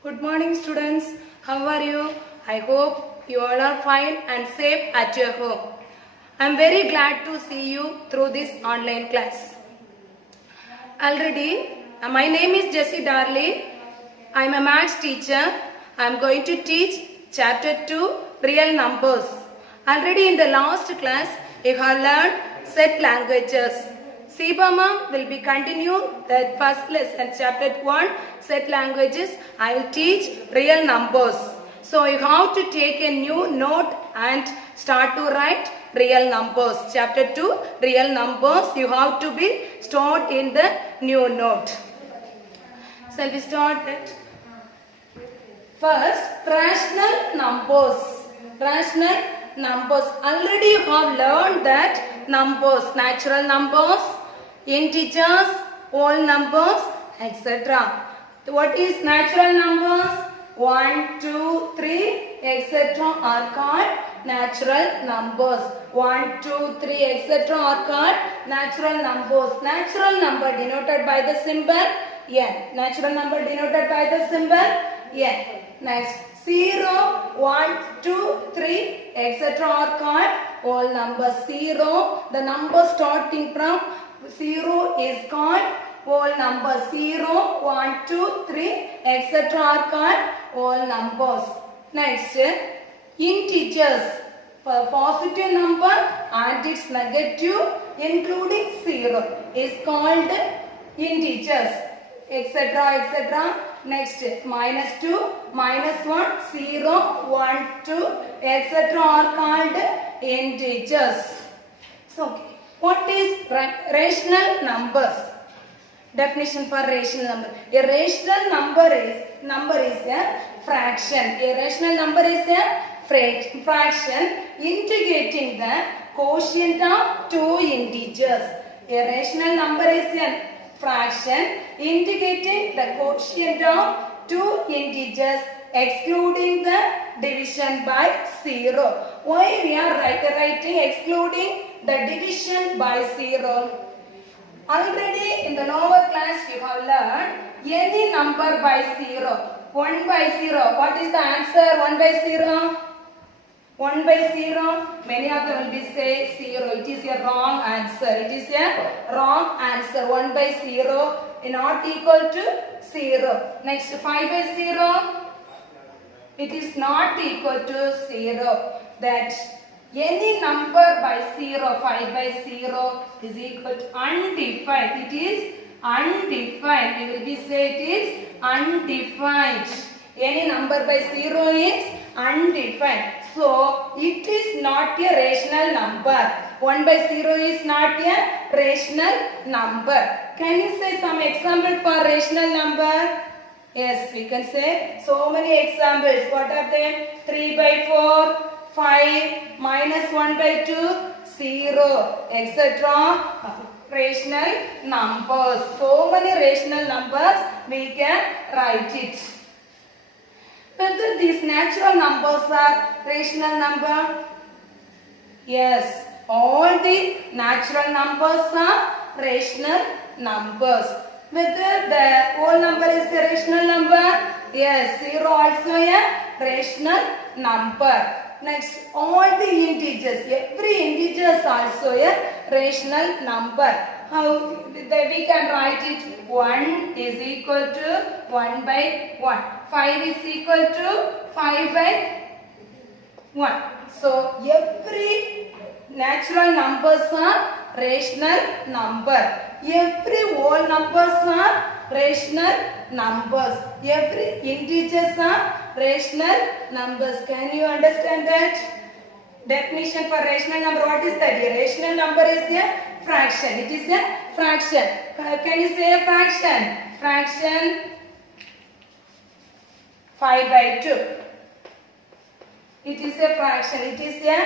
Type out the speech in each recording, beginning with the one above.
Good morning students. How are you? I hope you all are fine and safe at your home. I am very glad to see you through this online class. My name is Jessie Darley. I am a maths teacher. I am going to teach chapter 2 real numbers. Already in the last class you have learned set languages. Sibama will be continue the first lesson chapter 1 set languages. I will teach real numbers. So you have to take a new note and start to write real numbers. Chapter 2 real numbers you have to be stored in the new note. Shall we start it? First, rational numbers. Rational numbers. Already you have learned that numbers, natural numbers, integers, whole numbers, etc. What is natural numbers? 1, 2, 3, etc. are called natural numbers. 1, 2, 3, etc. are called natural numbers. Natural number denoted by the symbol n. Natural number denoted by the symbol n. Next, 0, 1, 2, 3, etc. are called whole numbers. 0, the number starting from 0 is called whole number. 0, 1, 2, 3, etc. are called whole numbers. Next, integers. For positive number and its negative including 0 is called integers, etc. etc. Next, minus 2, minus 1, 0, 1, 2, etc. are called integers. So, what is rational numbers? Definition for rational number. A rational number is a fraction. A rational number is a fraction integrating the quotient of two integers. A rational number is a fraction integrating the quotient of two integers excluding the division by 0. Why we are writing excluding the division by 0? Already in the lower class you have learned any number by 0. 1 by 0. What is the answer? 1 by 0? 1 by 0. Many of them will be say 0. It is a wrong answer. It is a wrong answer. 1 by 0 is not equal to 0. Next, 5 by 0. It is not equal to 0. That any number by 0, 5 by 0 is equal to undefined. It is undefined. We will be say it is undefined. Any number by 0 is undefined. So, it is not a rational number. 1 by 0 is not a rational number. Can you say some example for rational number? Yes, we can say so many examples. What are them? 3 by 4. 5, minus 1 by 2, 0, etc. Rational numbers. So many rational numbers we can write it. Whether these natural numbers are rational number? Yes, all the natural numbers are rational numbers. Whether the whole number is a rational number? Yes, 0 also a rational number. Next, all the integers, every integer is also a rational number. How we can write it? 1 is equal to 1 by 1. 5 is equal to 5 by 1. So, every natural numbers are rational number. Every whole numbers are rational numbers. Every integers are rational numbers. Can you understand that? Definition for rational number. What is that? A rational number is a fraction. It is a fraction. Can you say a fraction? Fraction 5 by 2. It is a fraction. It is a,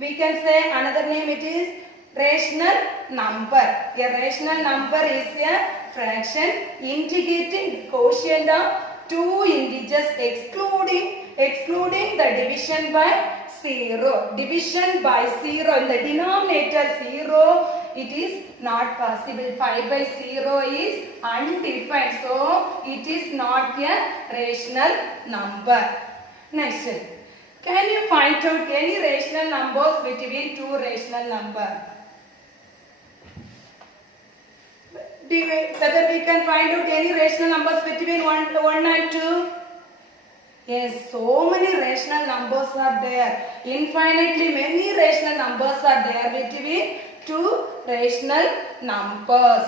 we can say another name, it is rational number. A rational number is a fraction integrating quotient of two integers excluding the division by 0. Division by 0 in the denominator 0, it is not possible. 5 by 0 is undefined. So it is not a rational number. Next, can you find out any rational numbers between two rational numbers? Whether we can find out any rational numbers between 1 and 2? Yes, so many rational numbers are there. Infinitely many rational numbers are there between two rational numbers.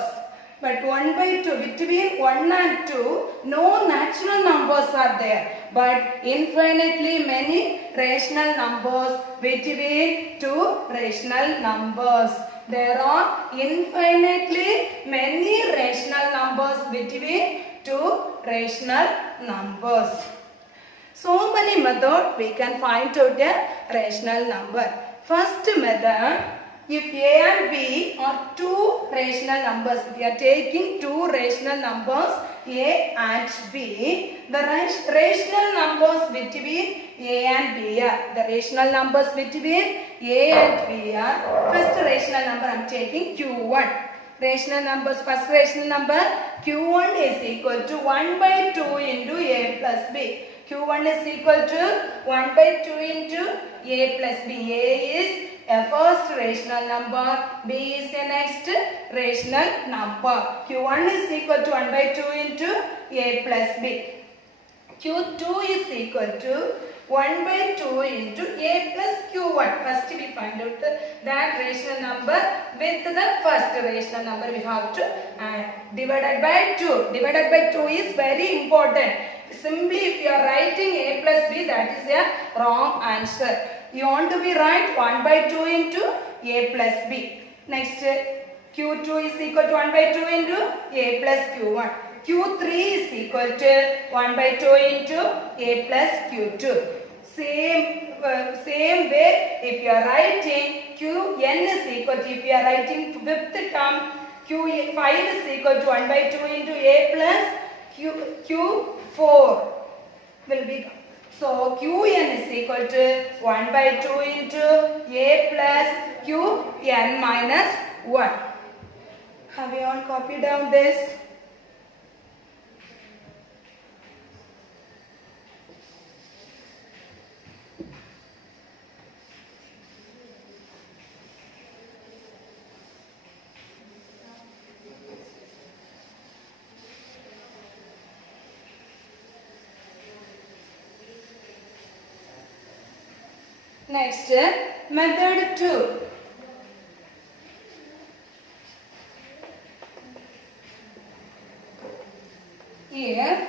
But 1 by 2, between 1 and 2, no natural numbers are there. But infinitely many rational numbers between two rational numbers. There are infinitely many rational numbers between two rational numbers. So many methods we can find out a rational number. First method, if A and B are two rational numbers, we are taking two rational numbers A and B. The rational numbers between A and B are, the rational numbers between A and B are, first rational number I am taking Q1. Rational numbers, first rational number Q1 is equal to 1 by 2 into A plus B. Q1 is equal to 1 by 2 into A plus B. A is a first rational number, B is the next rational number. Q1 is equal to 1 by 2 into A plus B. Q2 is equal to 1 by 2 into A plus Q1. First we find out that rational number with the first rational number we have to add. Divided by 2. Divided by 2 is very important. Simply if you are writing A plus B, that is a wrong answer. You want to be write 1 by 2 into A plus B. Next, Q2 is equal to 1 by 2 into A plus Q1. Q3 is equal to 1 by 2 into A plus Q2. Same way, if you are writing Qn is equal to, if you are writing fifth term, Q5 is equal to 1 by 2 into A plus Q4 will be. So Qn is equal to 1 by 2 into A plus Qn minus 1. Have you all copied down this? Next, method 2. If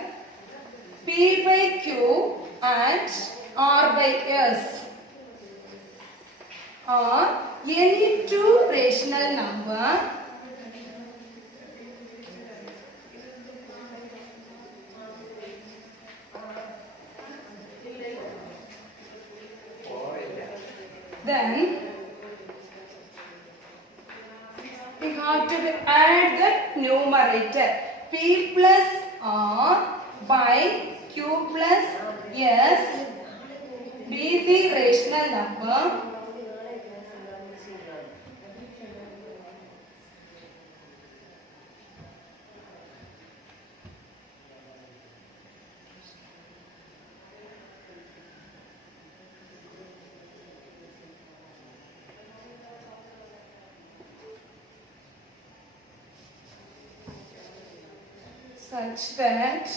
P by Q and R by S are any two rational number, then we have to add the numerator. P plus R by Q plus S be the rational number such that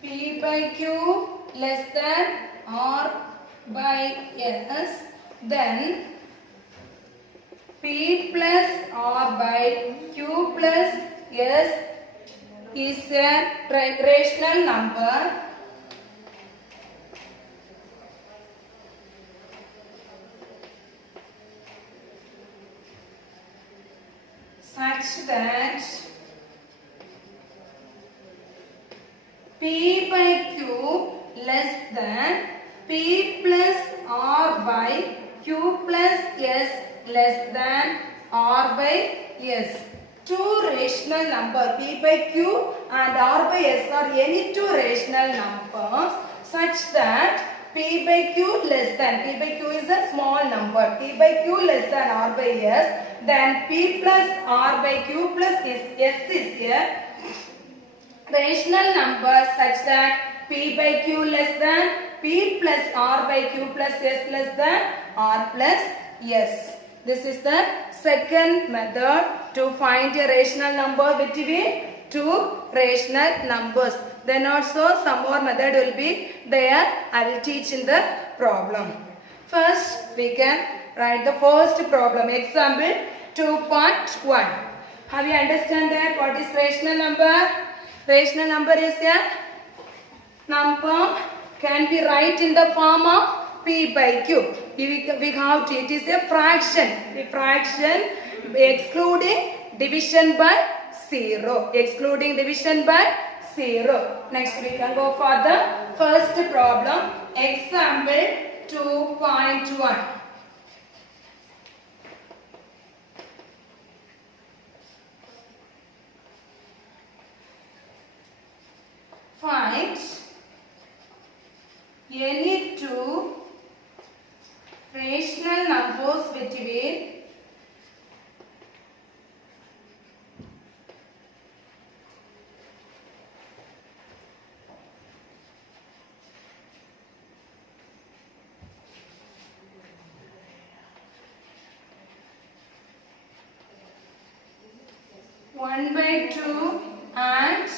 P by Q less than R by S, then P plus R by Q plus S is a rational number such that P by Q less than P plus R by Q plus S less than R by S. Two rational number P by Q and R by S are any two rational numbers such that P by Q less than, P by Q is a small number, P by Q less than R by S, then P plus R by Q plus S is a rational number such that P by Q less than P plus R by Q plus S less than R plus S. This is the second method to find a rational number between two rational numbers. Then also some more method will be there. I will teach in the problem. First we can write the first problem. Example 2.1. Have you understand that what is rational number? Rational number is a number can be write in the form of P by Q. We have to, it is a fraction. A fraction excluding division by 0. Excluding division by 0. Next we can go for the first problem. Example 2.1. Find any two rational numbers between 1 by 2 and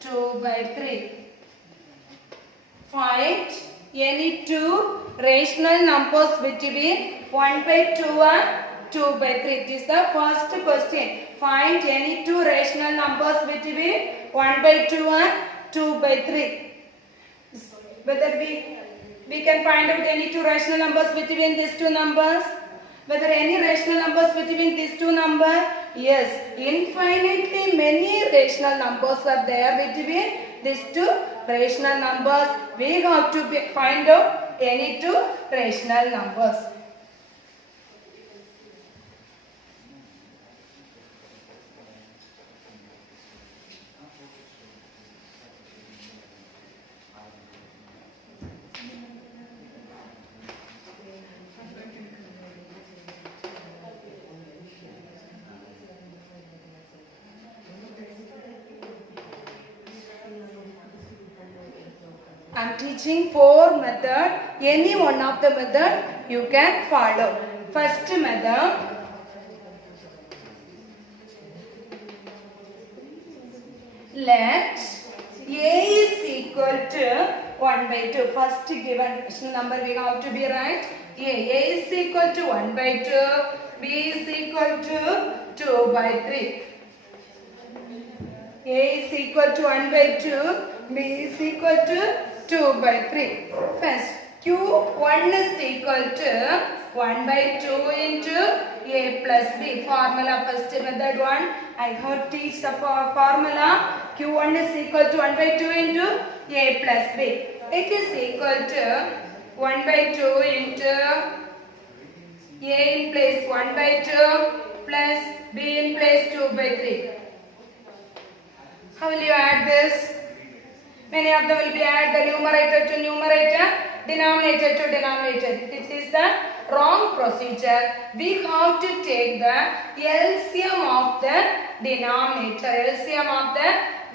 2 by 3. Find any two rational numbers between 1 by 2 and 2 by 3. It is the first question. Find any two rational numbers between 1 by 2 and 2 by 3. Whether we can find out any two rational numbers between these two numbers. Whether any rational numbers between these two numbers? Yes, infinitely many rational numbers are there between these two rational numbers. We have to find out any two rational numbers. I am teaching 4 methods. Any one of the method you can follow. First method. Let A is equal to 1 by 2. First given rational number we have to be right. A is equal to 1 by 2. B is equal to 2 by 3. A is equal to 1 by 2. B is equal to 2 by 3. First, Q1 is equal to 1 by 2 into A plus B. Formula first method 1. I have teach the formula. Q1 is equal to 1 by 2 into A plus B. It is equal to 1 by 2 into A in place 1 by 2 plus B in place 2 by 3. How will you add this? Many of them will be add the numerator to numerator, denominator to denominator. This is the wrong procedure. We have to take the LCM of the denominator. LCM of the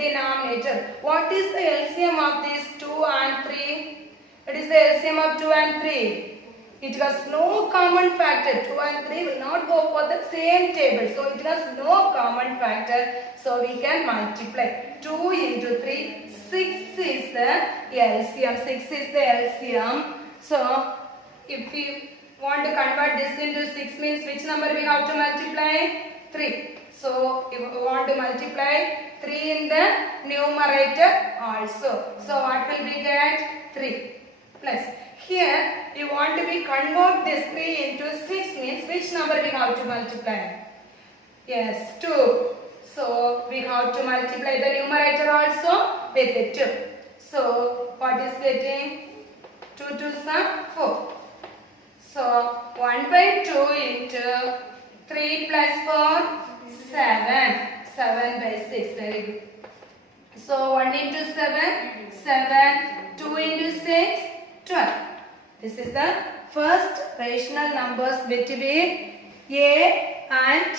denominator. What is the LCM of these 2 and 3? It is the LCM of 2 and 3. It has no common factor. 2 and 3 will not go for the same table. So it has no common factor. So we can multiply. 2 into 3. 6 is the LCM. 6 is the LCM. So if we want to convert this into 6 means which number we have to multiply? 3. So if we want to multiply 3 in the numerator also. So what will we get? 3 plus. Here we want to be convert this 3 into 6 means which number we have to multiply? Yes, 2. So we have to multiply the numerator also with the 2. So what is getting? 2 2s are 4. So 1 by 2 into 3 plus 4, 7. 7 by 6. Very good. So 1 into 7, 7. 2 into 6, 12. This is the first rational numbers between A and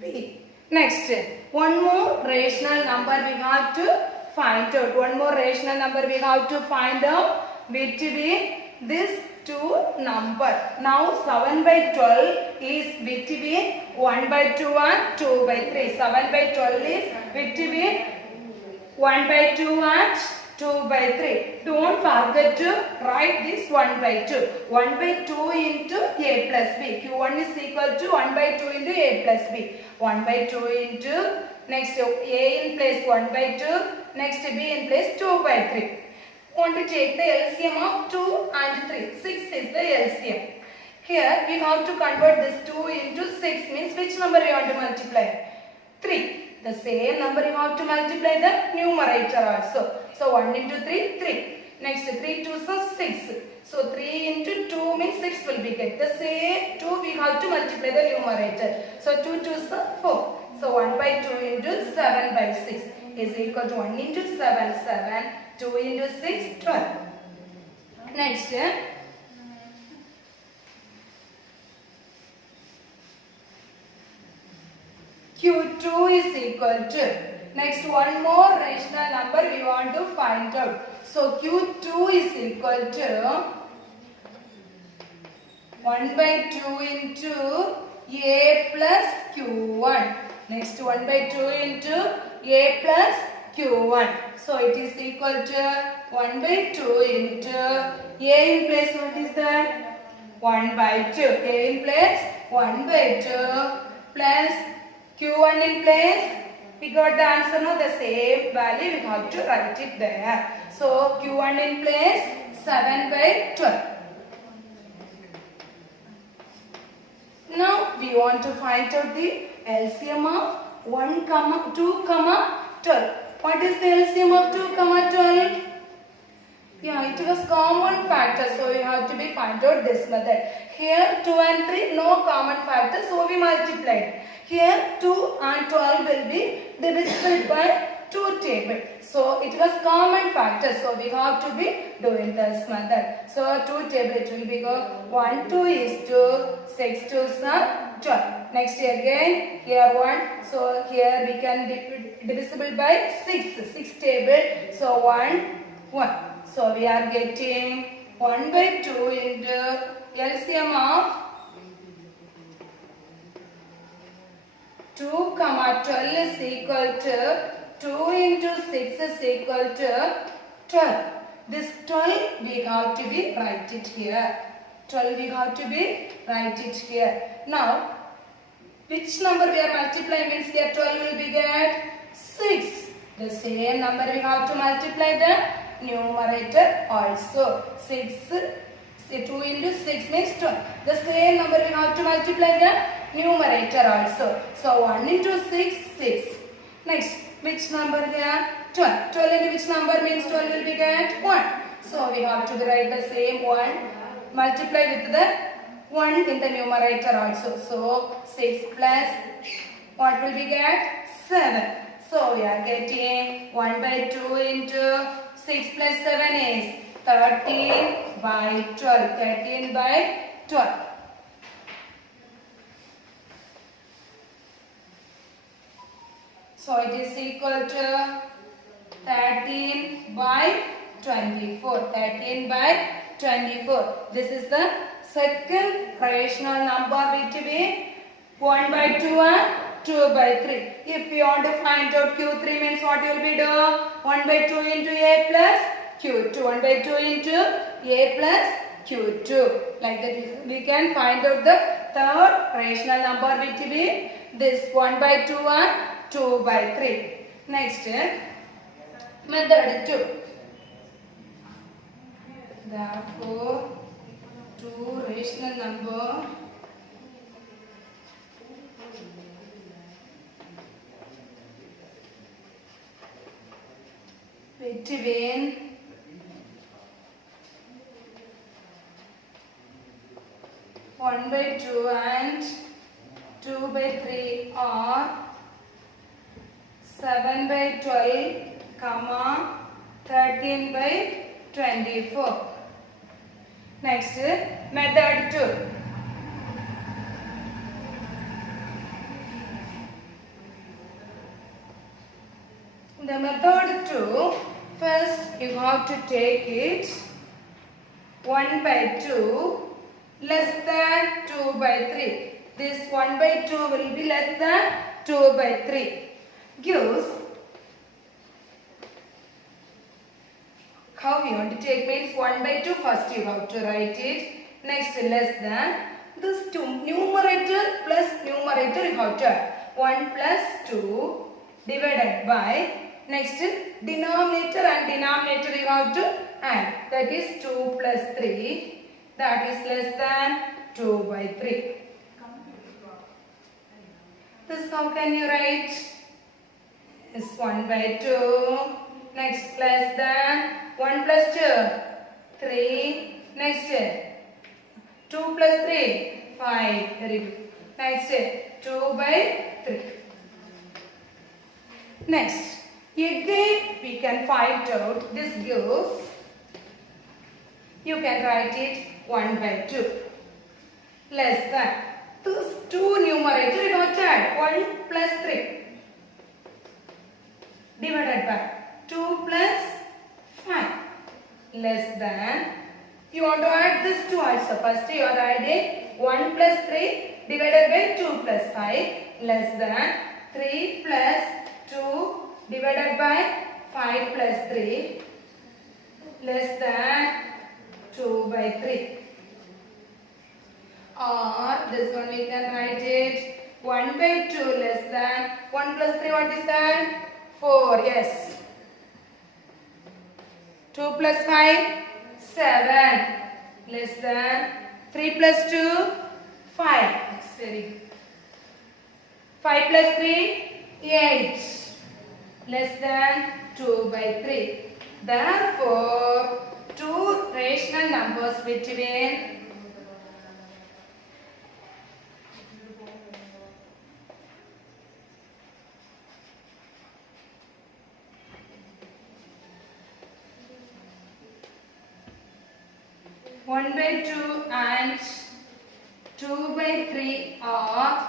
B. Next, one more rational number we have to find out. One more rational number we have to find out between these two numbers. Now 7 by 12 is between 1 by 2 and 2 by 3. 7 by 12 is between 1 by 2 and 2 by 3. Don't forget to write this 1 by 2. 1 by 2 into A plus B. Q1 is equal to 1 by 2 into A plus B. 1 by 2 into, next A in place 1 by 2, next B in place 2 by 3. Want to take the LCM of 2 and 3. 6 is the LCM. Here we have to convert this 2 into 6 means which number you want to multiply? 3. The same number you have to multiply the numerator also. So 1 into 3, 3. Next 3 2 so 6. So 3 into 2 means 6 will be get. The same 2 we have to multiply the numerator. So 2 2 so 4. So 1 by 2 into 7 by 6 is equal to 1 into 7, 7. 2 into 6, 12. Next, Q2 is equal to, next one more rational number we want to find out. So Q2 is equal to 1 by 2 into A plus Q1. Next 1 by 2 into A plus Q1. So it is equal to 1 by 2 into A in place, what is that? 1 by 2. A in place 1 by 2 plus Q1 in place. We got the answer now, the same value we have to write it there. So Q1 in place 7 by 12. Now we want to find out the LCM of 1, 2, 12. What is the LCM of 2, 12? Yeah, it was common factor, so you have to be find out this method. Here 2 and 3, no common factor, so we multiplied. Here 2 and 12 will be divisible by 2 table. So it was common factor, so we have to be doing this method. So 2 table it will be go 1 2 is 2, 6 2 is 12. Next again here 1, so here we can divisible by 6 table. So 1 1. So we are getting 1 by 2 into LCM of 2, 12 is equal to 2 into 6 is equal to 12. This 12 we have to be write it here. 12 we have to be write it here. Now which number we are multiplying means here 12 will be get 6. The same number we have to multiply the numerator also. 6, 2 into 6 means 12. The same number we have to multiply the numerator also. So 1 into 6, 6. Next, which number here? 12. 12 into which number means 12 will be get 1. So we have to write the same 1. Multiply with the 1 in the numerator also. So 6 plus what will we get? 7. So we are getting 1 by 2 into 6 plus 7 is 13 by 12. 13 by 12. So it is equal to 13 by 24. 13 by 24. This is the second rational number between 1 by 2 and 2 by 3. If you want to find out Q3 means what you will be doing? 1 by 2 into A plus Q2. 1 by 2 into A plus Q2. Like that we can find out the third rational number between this 1 by 2 and 2 by 3. Next, method 2. Therefore, 2 rational number between 1 by 2 and 2 by 3 are 7 by 12, 13 by 24. Next, method 2. The method 2, first you have to take it 1 by 2 less than 2 by 3. This 1 by 2 will be less than 2 by 3. Gives, how we want to take means 1 by 2, first you have to write it. Next, less than, this numerator plus numerator you have to add. 1 plus 2 divided by, next denominator and denominator you have to add. That is 2 plus 3. That is less than 2 by 3. This how can you write? Is 1 by 2. Next, less than 1 plus 2, 3. Next, 2 plus 3, 5. Very good. Next, 2 by 3. Next, again we can find out this gives, you can write it 1 by 2 less than, this 2 numerator you have to add 1 plus 3 divided by 2 plus 5 less than, you want to add this 2 also. First you are adding 1 plus 3 divided by 2 plus 5 less than 3 plus 2 divided by 5 plus 3 less than 2 by 3. Or this one we can write it 1 by 2 less than 1 plus 3, what is that? 4, yes. 2 plus 5, 7 less than 3 plus 2, 5. That's very good. 5 plus 3, 8 less than 2 by 3. Therefore, two rational numbers between 1 by 2 and 2 by 3 are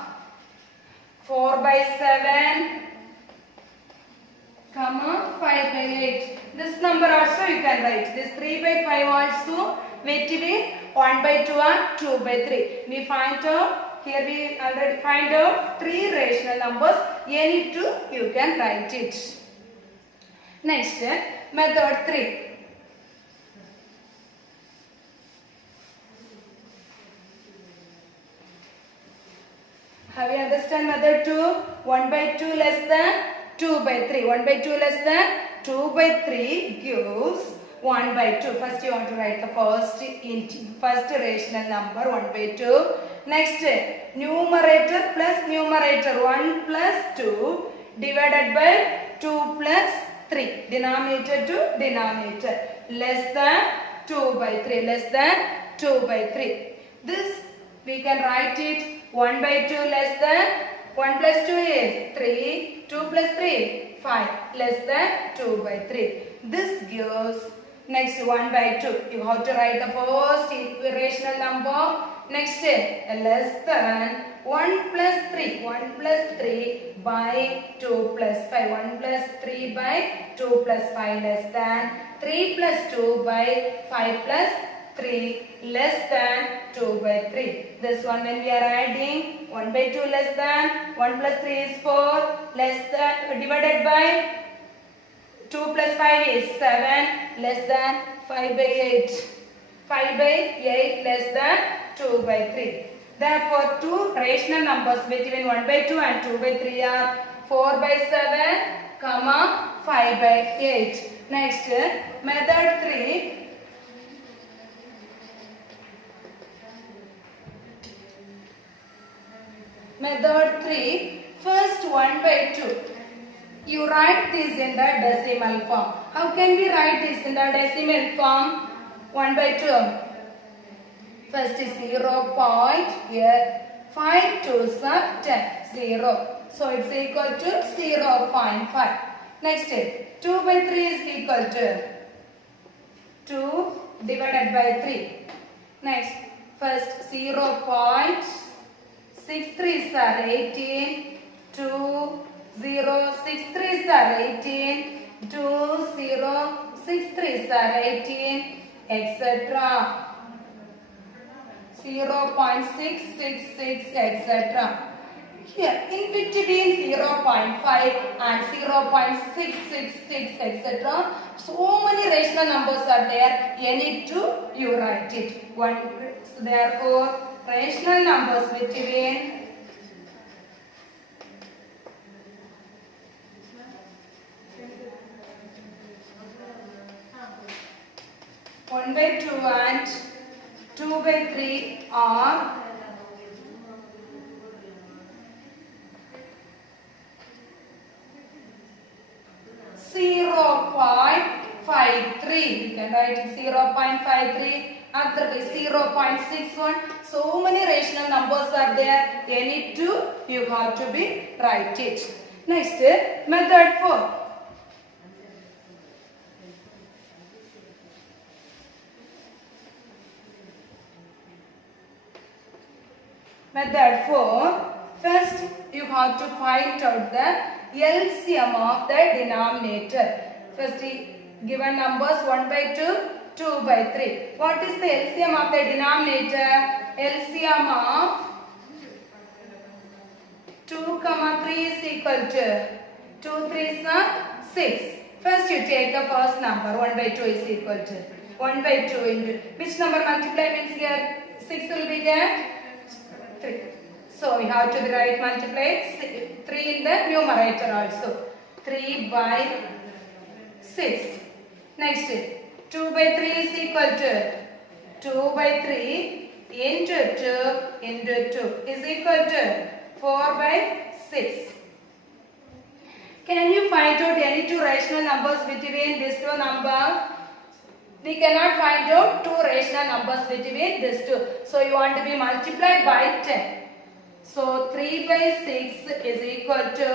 4 by 7, 5 by 8. This number also you can write. This 3 by 5 also between 1 by 2 and 2 by 3. We find out, here we already find out 3 rational numbers. Any 2 you can write it. Next, method 3. Have you understand method 2? 1 by 2 less than 2 by 3. 1 by 2 less than 2 by 3 gives 1 by 2. First you want to write the first rational number 1 by 2. Next, numerator plus numerator 1 plus 2 divided by 2 plus 3. Denominator to denominator. Less than 2 by 3. Less than 2 by 3. This we can write it 1 by 2 less than 1 plus 2 is 3, 2 plus 3, 5 less than 2 by 3. This gives, next 1 by 2. You have to write the first rational number. Next, less than 1 plus 3. 1 plus 3 by 2 plus 5. 1 plus 3 by 2 plus 5 less than 3 plus 2 by 5 plus 3 less than 2 by 3. This one when we are adding 1 by 2 less than 1 plus 3 is 4 less than divided by 2 plus 5 is 7 less than 5 by 8. 5 by 8 less than 2 by 3. Therefore, two rational numbers between 1 by 2 and 2 by 3 are 4 by 7, 5 by 8. Next, method 3. Method 3, first 1 by 2. You write this in the decimal form. How can we write this in the decimal form? 1 by 2. First is 0 point here. 5 2s are 10. 0. So it's equal to 0.5. Next, 2 by 3 is equal to 2 divided by 3. Next, first 0.63 are 18, 2, 0, 6 3 are 18, 2, 0, 6 3 are 18, etc. 0.666, etc. Here, in between 0.5 and 0.666, etc. So many rational numbers are there. Any two, you write it. One. So therefore, rational numbers between 1/2 and 2/3 are 0.53. You can write it 0.53. After 0.61. So many rational numbers are there. Any two, you have to be write it. Next, method 4. Method 4. First, you have to find out the LCM of the denominator. First, given numbers 1/2, 2/3. What is the LCM of the denominator? LCM of 2, 3 is equal to 2 3s are 6. First, you take the first number. 1/2 is equal to 1/2 into which number multiply means here 6 will be get 3. So we have to write multiply 3 in the numerator also. 3/6. Next, 2/3 is equal to 2/3 into 2 into 2 is equal to 4/6. Can you find out any two rational numbers between these two numbers? We cannot find out two rational numbers between these two. So you want to be multiplied by 10. So 3/6 is equal to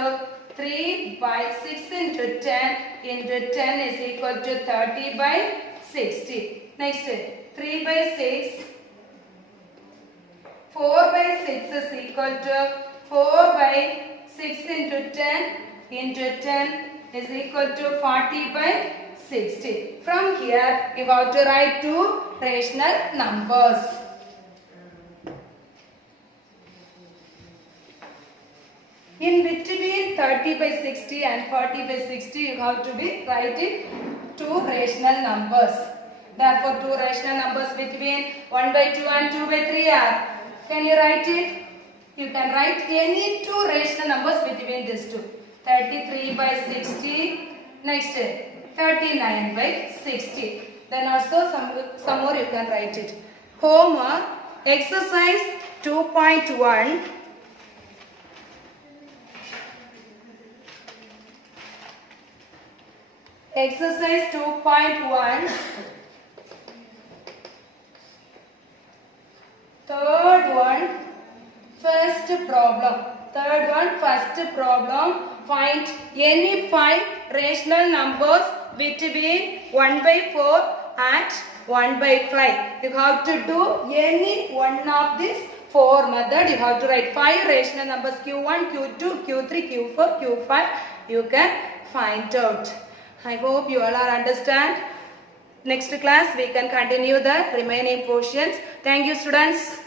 3/6 into 10 is equal to 30/60. Next, 3/6. 4/6 is equal to 4/6 into 10 is equal to 40/60. From here, you have to write two rational numbers. In between 30/60 and 40/60, you have to be writing two rational numbers. Therefore, two rational numbers between 1/2 and 2/3 are. Can you write it? You can write any two rational numbers between these two. 33/60. Next, 39/60. Then also some more you can write it. Homework exercise 2.1. Exercise 2.1. Third one, first problem. Find any 5 rational numbers between 1/4 and 1/5. You have to do any one of these 4 methods. You have to write 5 rational numbers Q1, Q2, Q3, Q4, Q5. You can find out. I hope you all are understand. Next class we can continue the remaining portions. Thank you, students.